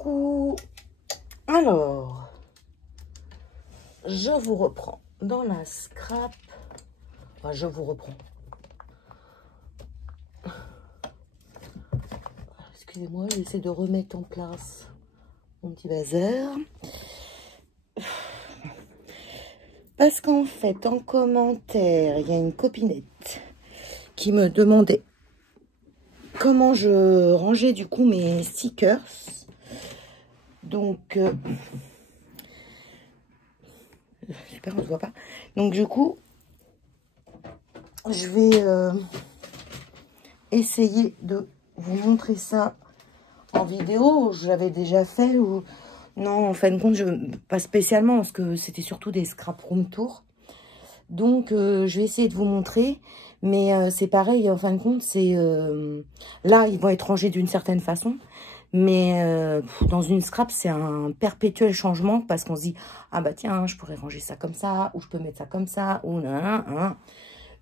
Coucou. Alors, je vous reprends dans la scrap. Enfin, je vous reprends. Excusez-moi, j'essaie de remettre en place mon petit bazar. Parce qu'en fait, en commentaire, il y a une copinette qui me demandait comment je rangeais du coup mes stickers. Donc, super, on se voit pas. Donc, du coup, je vais essayer de vous montrer ça en vidéo. Je l'avais déjà fait ou non, en fin de compte, pas spécialement parce que c'était surtout des scrap room tour. Donc, je vais essayer de vous montrer. Mais c'est pareil, en fin de compte, c'est là, ils vont être rangés d'une certaine façon. Mais dans une scrap, c'est un perpétuel changement parce qu'on se dit, ah bah tiens, je pourrais ranger ça comme ça, ou je peux mettre ça comme ça, ou nan.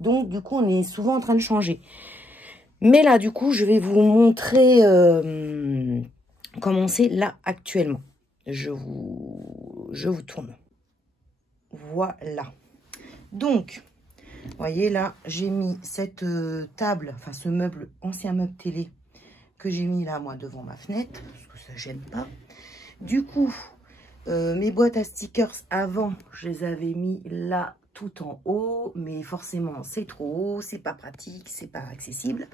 Donc, du coup, on est souvent en train de changer. Mais là, du coup, je vais vous montrer comment c'est là actuellement. Je vous tourne. Voilà. Donc, vous voyez là, j'ai mis cette table, enfin ce meuble, ancien meuble télé que j'ai mis là, moi, devant ma fenêtre, parce que ça gêne pas. Du coup, mes boîtes à stickers avant, je les avais mis là, tout en haut, mais forcément, c'est trop haut, c'est pas pratique, c'est pas accessible.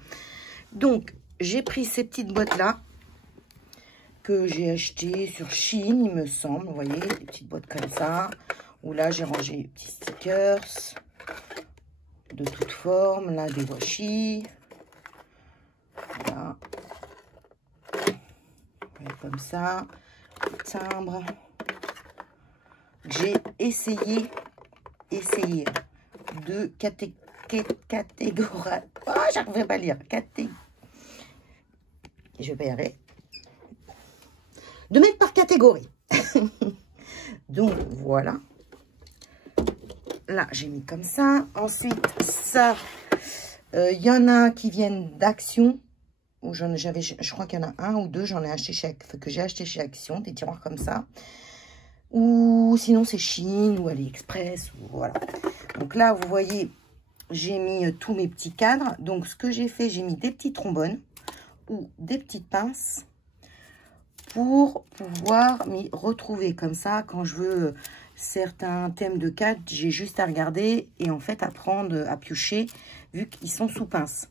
Donc, j'ai pris ces petites boîtes-là, que j'ai achetées sur Shein, il me semble, vous voyez, des petites boîtes comme ça, où là, j'ai rangé les petits stickers de toutes formes, là, des washi, voilà. Comme ça, timbre. J'ai essayé de catégoriser. Oh, j'arriverai pas à lire. Je vais pas y arriver. De mettre par catégorie. Donc, voilà. Là, j'ai mis comme ça. Ensuite, ça, y en a qui viennent d'Action. Je crois qu'il y en a un ou deux, j'en ai acheté que j'ai acheté chez Action, des tiroirs comme ça. Ou sinon c'est Shein ou AliExpress, ou voilà. Donc là, vous voyez, j'ai mis tous mes petits cadres. Donc ce que j'ai fait, j'ai mis des petits trombones ou des petites pinces pour pouvoir m'y retrouver comme ça. Quand je veux certains thèmes de cadres, j'ai juste à regarder et en fait apprendre à piocher vu qu'ils sont sous pince.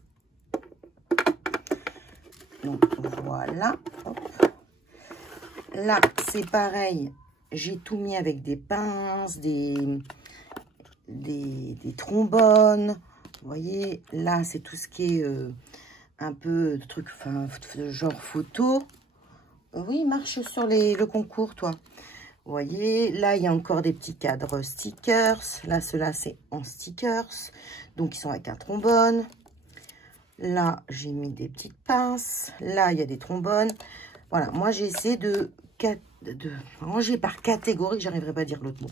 Donc voilà, hop. Là c'est pareil, j'ai tout mis avec des pinces, des trombones. Vous voyez, là c'est tout ce qui est un peu de trucs, enfin genre photo. Oui, marche sur le concours, toi. Vous voyez, là il y a encore des petits cadres stickers. Là, ceux-là c'est en stickers, donc ils sont avec un trombone. Là, j'ai mis des petites pinces. Là, il y a des trombones. Voilà, moi, j'ai essayé de ranger par catégorie. J'arriverai pas à dire l'autre mot.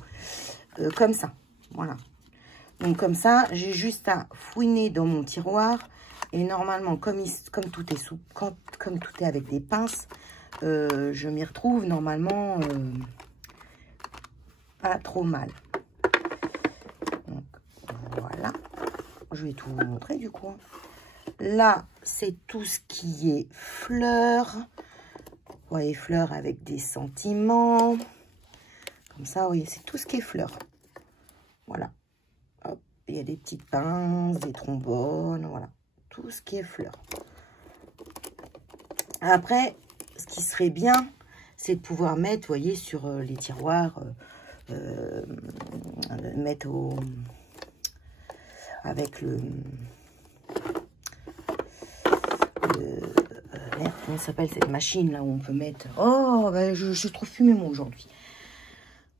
Comme ça, voilà. Donc, comme ça, j'ai juste à fouiner dans mon tiroir. Et normalement, comme tout est comme tout est avec des pinces, je m'y retrouve normalement pas trop mal. Donc, voilà. Je vais tout vous montrer, du coup. Là, c'est tout ce qui est fleurs. Vous voyez, fleurs avec des sentiments. Comme ça, vous voyez, c'est tout ce qui est fleurs. Voilà. Hop, il y a des petites pinces, des trombones, voilà. Tout ce qui est fleurs. Après, ce qui serait bien, c'est de pouvoir mettre, vous voyez, sur les tiroirs, mettre avec le... merde, comment ça s'appelle cette machine là où on peut mettre... Oh, bah, je trouve plus mes mots aujourd'hui.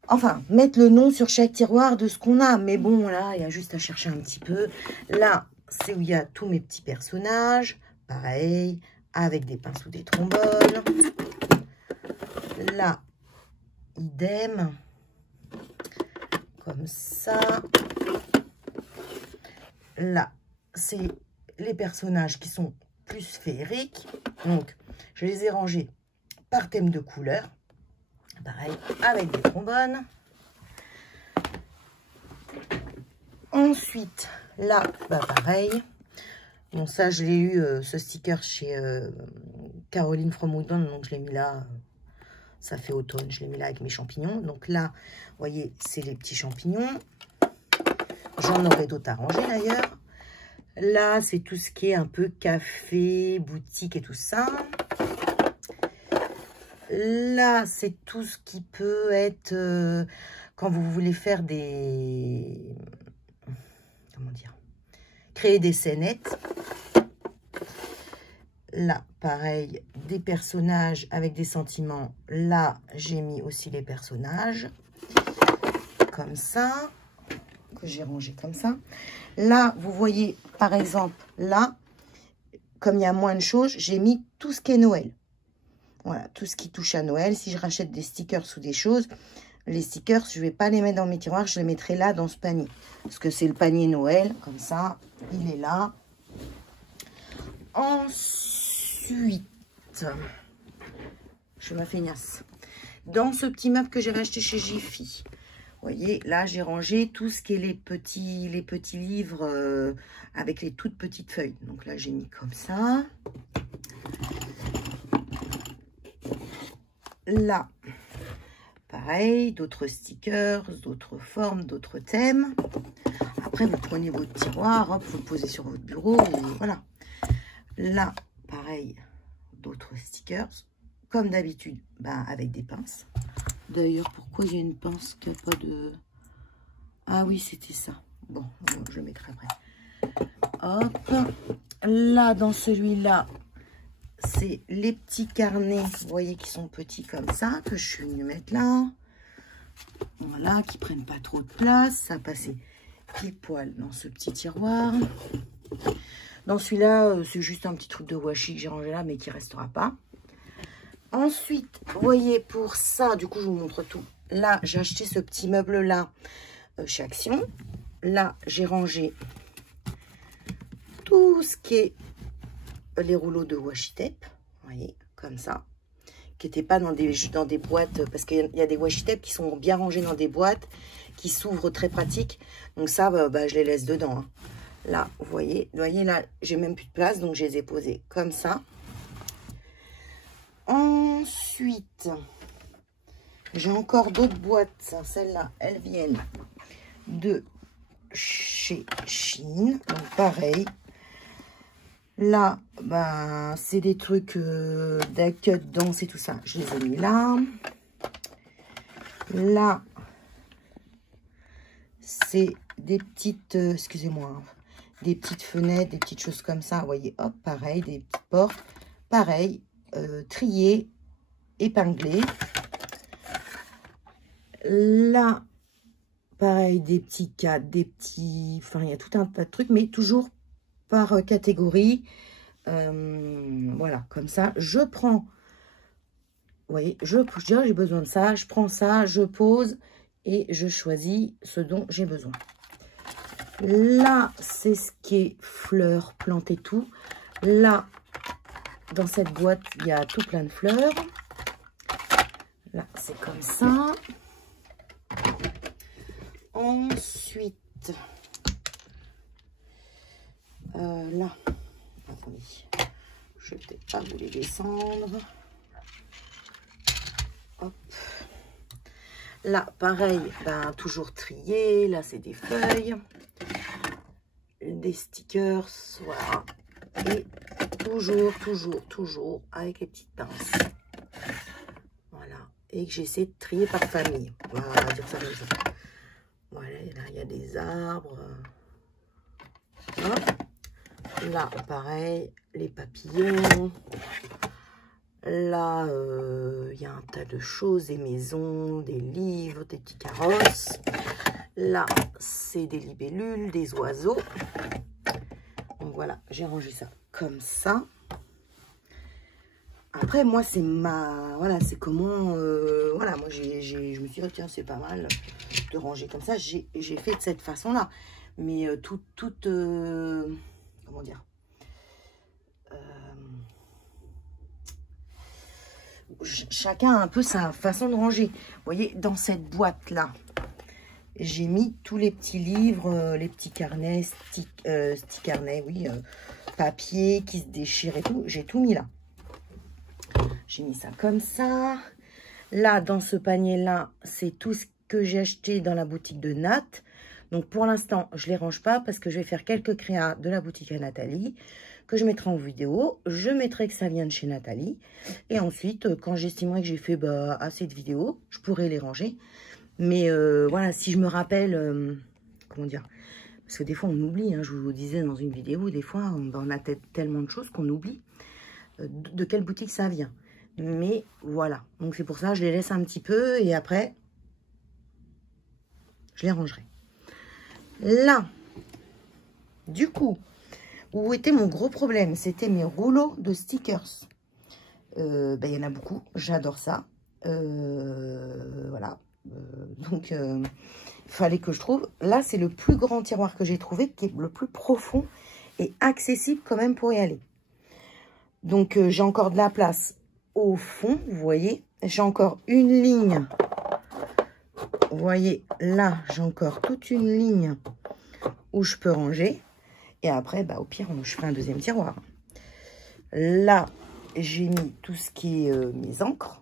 Enfin, mettre le nom sur chaque tiroir de ce qu'on a. Mais bon, là, il y a juste à chercher un petit peu. Là, c'est où il y a tous mes petits personnages. Pareil, avec des pinces ou des trombones. Là, idem. Comme ça. Là, c'est les personnages qui sont plus féeriques. Donc, je les ai rangés par thème de couleur. Pareil, avec des trombones. Ensuite, là, bah pareil. Bon, ça, je l'ai eu, ce sticker, chez Caroline from Woodland. Donc, je l'ai mis là. Ça fait automne. Je l'ai mis là avec mes champignons. Donc là, vous voyez, c'est les petits champignons. J'en aurai d'autres à ranger, d'ailleurs. Là, c'est tout ce qui est un peu café, boutique et tout ça. Là, c'est tout ce qui peut être quand vous voulez faire des... Comment dire? Créer des scénettes. Là, pareil, des personnages avec des sentiments. Là, j'ai mis aussi les personnages. Comme ça. Que j'ai rangé comme ça. Là, vous voyez, par exemple, là, comme il y a moins de choses, j'ai mis tout ce qui est Noël. Voilà, tout ce qui touche à Noël. Si je rachète des stickers ou des choses, les stickers, je ne vais pas les mettre dans mes tiroirs, je les mettrai là dans ce panier. Parce que c'est le panier Noël, comme ça, il est là. Ensuite, je me feignasse. Dans ce petit meuble que j'ai racheté chez Jiffy, vous voyez, là, j'ai rangé tout ce qui est les petits livres avec les toutes petites feuilles. Donc là, j'ai mis comme ça. Là, pareil, d'autres stickers, d'autres formes, d'autres thèmes. Après, vous prenez votre tiroir, hop, vous le posez sur votre bureau, et voilà. Là, pareil, d'autres stickers. Comme d'habitude, ben, avec des pinces. D'ailleurs, pourquoi il y a une pince qui n'a pas de... Ah oui, c'était ça. Bon, je le mettrai après. Hop. Là, dans celui-là, c'est les petits carnets, vous voyez, qui sont petits comme ça, que je suis venue mettre là. Voilà, qui prennent pas trop de place. Ça a passé pile poil dans ce petit tiroir. Dans celui-là, c'est juste un petit truc de washi que j'ai rangé là, mais qui restera pas. Ensuite, vous voyez, pour ça, du coup, je vous montre tout. Là, j'ai acheté ce petit meuble-là chez Action. Là, j'ai rangé tout ce qui est les rouleaux de washi tape. Vous voyez, comme ça. Qui n'étaient pas dans des boîtes. Parce qu'il y a des washi tape qui sont bien rangés dans des boîtes, qui s'ouvrent très pratique. Donc ça, bah, je les laisse dedans. Hein. Là, vous voyez, là, j'ai même plus de place. Donc, je les ai posés comme ça. Ensuite, j'ai encore d'autres boîtes. Celles-là, elles viennent de chez Shein. Donc, pareil. Là, ben, c'est des trucs d'accueil, danse et tout ça. Je les ai mis là. Là, c'est des petites, excusez-moi, des petites fenêtres, des petites choses comme ça. Vous voyez, hop, pareil, des petites portes. Pareil. Trié, épinglé. Là, pareil, des petits cadres, des petits... Enfin, il y a tout un tas de trucs, mais toujours par catégorie. Voilà, comme ça, je prends... Vous voyez, j'ai besoin de ça, je prends ça, je pose et je choisis ce dont j'ai besoin. Là, c'est ce qui est fleurs, plantes et tout. Là, dans cette boîte, il y a tout plein de fleurs. Là, c'est comme ça. Ensuite, là, attendez, je vais peut-être pas vous les descendre. Hop. Là, pareil, ben, toujours trié. Là, c'est des feuilles, des stickers, voilà. Et toujours avec les petites pinces. Voilà. Et que j'essaie de trier par famille. Voilà, on va dire ça comme ça. Voilà, là, il y a des arbres. Hop. Là, pareil, les papillons. Là, il y a un tas de choses, des maisons, des livres, des petits carrosses. Là, c'est des libellules, des oiseaux. Donc voilà, j'ai rangé ça comme ça. Après, moi, c'est ma... Voilà, c'est comment... voilà, moi, je me suis dit, tiens, c'est pas mal de ranger comme ça. J'ai fait de cette façon-là. Mais comment dire, chacun a un peu sa façon de ranger. Vous voyez, dans cette boîte-là, j'ai mis tous les petits livres, les petits carnets, carnets, oui, papier qui se déchire et tout. J'ai tout mis là. J'ai mis ça comme ça. Là, dans ce panier-là, c'est tout ce que j'ai acheté dans la boutique de Nat. Donc, pour l'instant, je ne les range pas parce que je vais faire quelques créas de la boutique à Nathalie que je mettrai en vidéo. Je mettrai que ça vient de chez Nathalie. Et ensuite, quand j'estimerai que j'ai fait assez de vidéos, je pourrai les ranger. Mais voilà, si je me rappelle, comment dire, parce que des fois, on oublie, hein, je vous disais dans une vidéo, des fois, on a tellement de choses qu'on oublie de quelle boutique ça vient. Mais voilà, donc c'est pour ça je les laisse un petit peu et après je les rangerai. Là, du coup, où était mon gros problème? C'était mes rouleaux de stickers. Il y en a beaucoup, j'adore ça. Voilà, donc il fallait que je trouve. Là, c'est le plus grand tiroir que j'ai trouvé, qui est le plus profond et accessible quand même pour y aller. Donc j'ai encore de la place au fond, vous voyez, j'ai encore une ligne, vous voyez, là, j'ai encore toute une ligne où je peux ranger, et après, au pire, je ferai un deuxième tiroir. Là, j'ai mis tout ce qui est mes encres.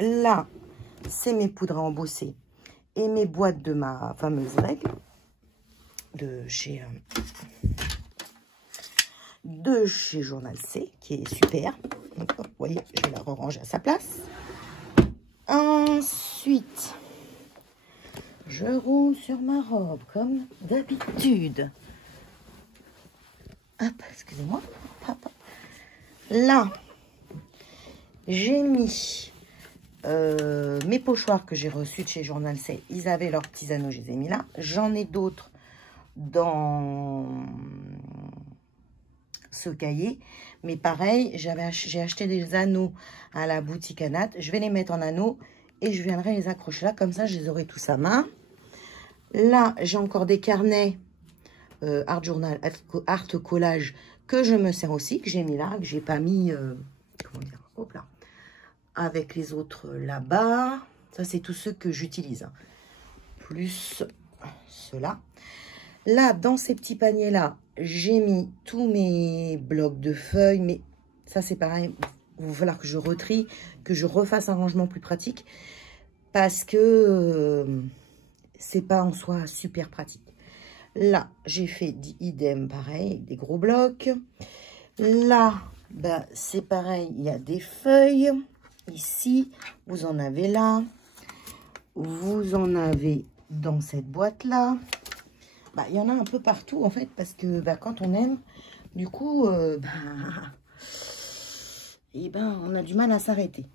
Là, c'est mes poudres à embosser et mes boîtes de ma fameuse règle de chez Journal C, qui est super. Donc, vous voyez, je vais la ranger à sa place. Ensuite, je roule sur ma robe, comme d'habitude. Hop, excusez-moi. Là, j'ai mis mes pochoirs que j'ai reçus de chez Journal C. Ils avaient leurs petits anneaux, je les ai mis là. J'en ai d'autres dans ce cahier, mais pareil, j'ai acheté des anneaux à la boutique à Nat. Je vais les mettre en anneaux et je viendrai les accrocher là, comme ça je les aurai tous à main. Là, j'ai encore des carnets Art Journal, Art Collage que je me sers aussi, que j'ai mis là, que j'ai pas mis, comment dire, hop là, avec les autres là-bas. Ça, c'est tous ceux que j'utilise, hein. Plus ceux-là. Là, dans ces petits paniers-là, j'ai mis tous mes blocs de feuilles, mais ça, c'est pareil. Il va falloir que je retrie, que je refasse un rangement plus pratique, parce que c'est pas en soi super pratique. Là, j'ai fait idem, pareil, des gros blocs. Là, c'est pareil, il y a des feuilles. Ici, vous en avez là. Vous en avez dans cette boîte-là. Il y en a un peu partout, en fait, parce que quand on aime, du coup, on a du mal à s'arrêter.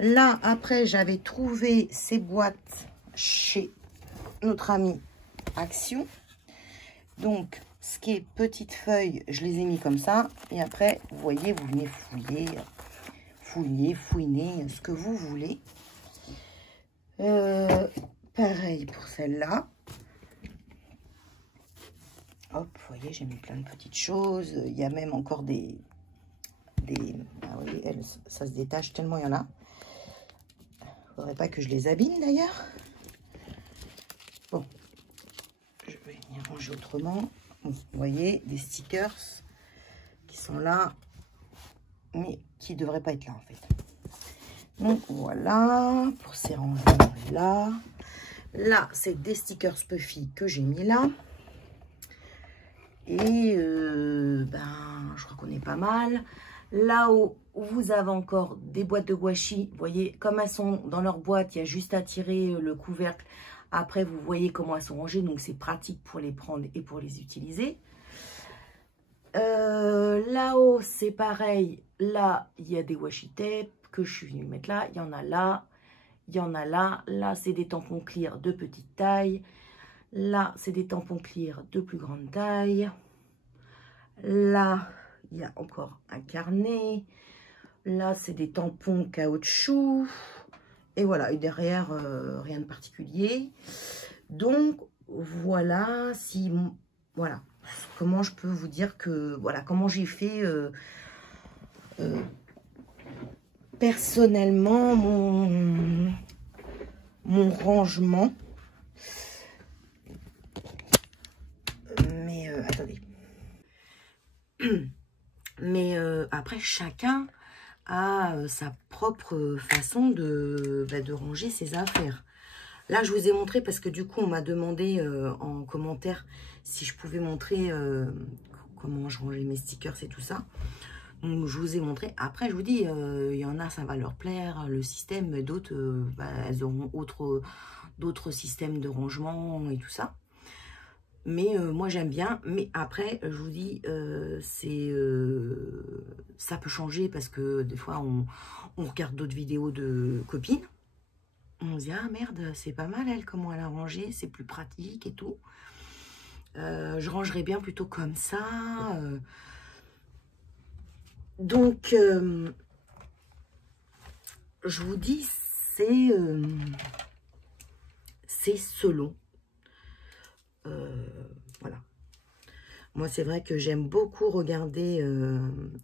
Là, après, j'avais trouvé ces boîtes chez notre ami Action. Donc, ce qui est petites feuilles, je les ai mis comme ça. Et après, vous voyez, vous venez fouiner, ce que vous voulez. Pareil pour celle-là. Hop, vous voyez, j'ai mis plein de petites choses. Il y a même encore des ah oui, ça se détache tellement il y en a. Faudrait pas que je les abîme d'ailleurs. Bon, je vais venir ranger autrement. Bon, vous voyez, des stickers qui sont là, mais qui ne devraient pas être là en fait. Donc voilà, pour ces rangements là. Là, c'est des stickers Puffy que j'ai mis là. Et je crois qu'on est pas mal. Là-haut, vous avez encore des boîtes de gouache. Vous voyez, comme elles sont dans leur boîte, il y a juste à tirer le couvercle. Après, vous voyez comment elles sont rangées. Donc, c'est pratique pour les prendre et pour les utiliser. Là-haut, c'est pareil. Là, il y a des washi tape que je suis venue mettre là. Il y en a là. Il y en a là. Là, c'est des tampons clear de petite taille. Là, c'est des tampons clear de plus grande taille. Là, il y a encore un carnet. Là, c'est des tampons caoutchouc. Et voilà, et derrière, rien de particulier. Donc, voilà, voilà, comment je peux vous dire que, voilà, comment j'ai fait personnellement mon rangement. Mais attendez. Mais après, chacun a sa propre façon de ranger ses affaires. Là, je vous ai montré parce que du coup, on m'a demandé en commentaire si je pouvais montrer comment je rangeais mes stickers et tout ça. Donc, je vous ai montré. Après, je vous dis, il y en a, ça va leur plaire, le système. D'autres, elles auront d'autres systèmes de rangement et tout ça. Mais moi, j'aime bien. Mais après, je vous dis, ça peut changer parce que des fois, on regarde d'autres vidéos de copines. On se dit, ah merde, c'est pas mal, elle, comment elle a rangé, c'est plus pratique et tout. Je rangerais bien plutôt comme ça. Donc, je vous dis, c'est selon. Voilà. Moi, c'est vrai que j'aime beaucoup regarder...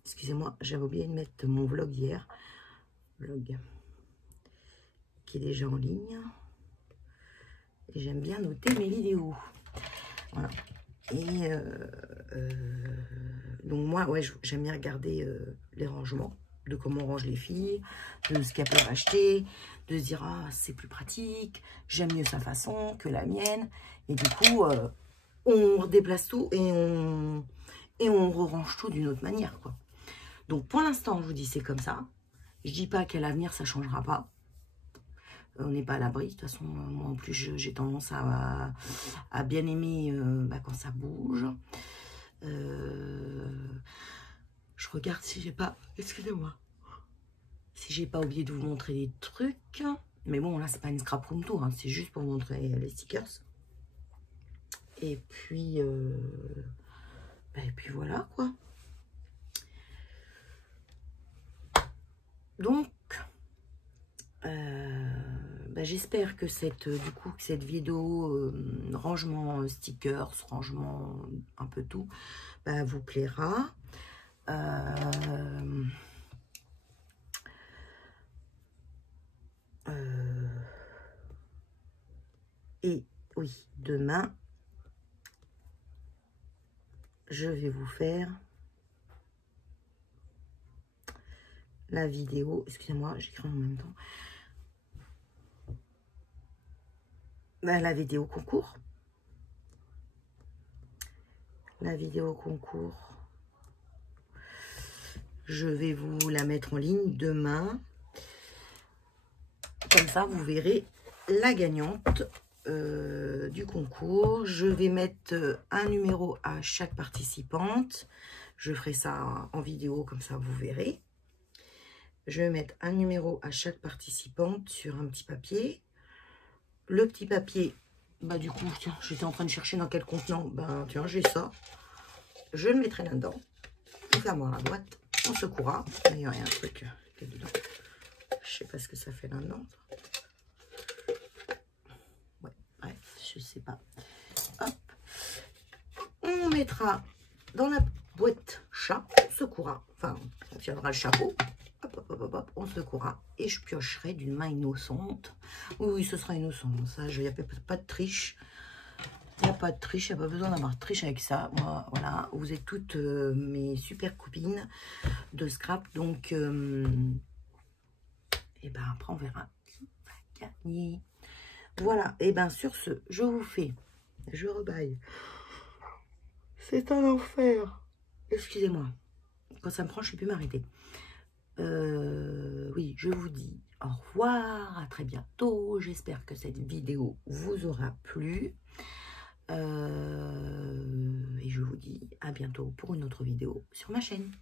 excusez-moi, j'avais oublié de mettre mon vlog hier. Vlog qui est déjà en ligne. Et j'aime bien noter mes vidéos. Voilà. Et donc moi, ouais, j'aime bien regarder les rangements, de comment on range les filles, de ce qu'elles peuvent acheter, de se dire, ah, c'est plus pratique, j'aime mieux sa façon que la mienne. Et du coup, on redéplace tout et on re-range tout d'une autre manière, quoi. Donc pour l'instant, je vous dis, c'est comme ça. Je dis pas qu'à l'avenir, ça changera pas. On n'est pas à l'abri. De toute façon, moi en plus, j'ai tendance à bien aimer quand ça bouge. Je regarde si j'ai pas... Excusez-moi. Si j'ai pas oublié de vous montrer des trucs. Mais bon, là, c'est pas une scrap room tour. Hein, c'est juste pour vous montrer les stickers. Et puis voilà, quoi. Donc... j'espère que cette vidéo rangement stickers, rangement un peu tout, vous plaira. Et oui, demain, je vais vous faire la vidéo. Excusez-moi, j'écris en même temps. La vidéo concours. La vidéo concours. Je vais vous la mettre en ligne demain. Comme ça, vous verrez la gagnante du concours. Je vais mettre un numéro à chaque participante. Je ferai ça en vidéo, comme ça, vous verrez. Je vais mettre un numéro à chaque participante sur un petit papier. Le petit papier, du coup, tiens, j'étais en train de chercher dans quel contenant. Tiens, j'ai ça. Je le mettrai là-dedans. On fermera la boîte. On secouera. D'ailleurs, il y a un truc qui est dedans. Je sais pas ce que ça fait là-dedans. Ouais, bref, je sais pas. Hop. On mettra dans la boîte chat. On secouera. Enfin, on tiendra le chapeau. Hop, on secouera et je piocherai d'une main innocente. Oui, ce sera innocent. Ça, il n'y a pas de triche. Il n'y a pas de triche, il n'y a pas besoin d'avoir de triche avec ça. Moi, voilà, vous êtes toutes mes super copines de scrap. Donc, après, on verra qui va gagner. Voilà, et sur ce, je rebaille. C'est un enfer. Excusez-moi. Quand ça me prend, je ne sais plus m'arrêter. Oui, je vous dis au revoir, à très bientôt. J'espère que cette vidéo vous aura plu. Et je vous dis à bientôt pour une autre vidéo sur ma chaîne.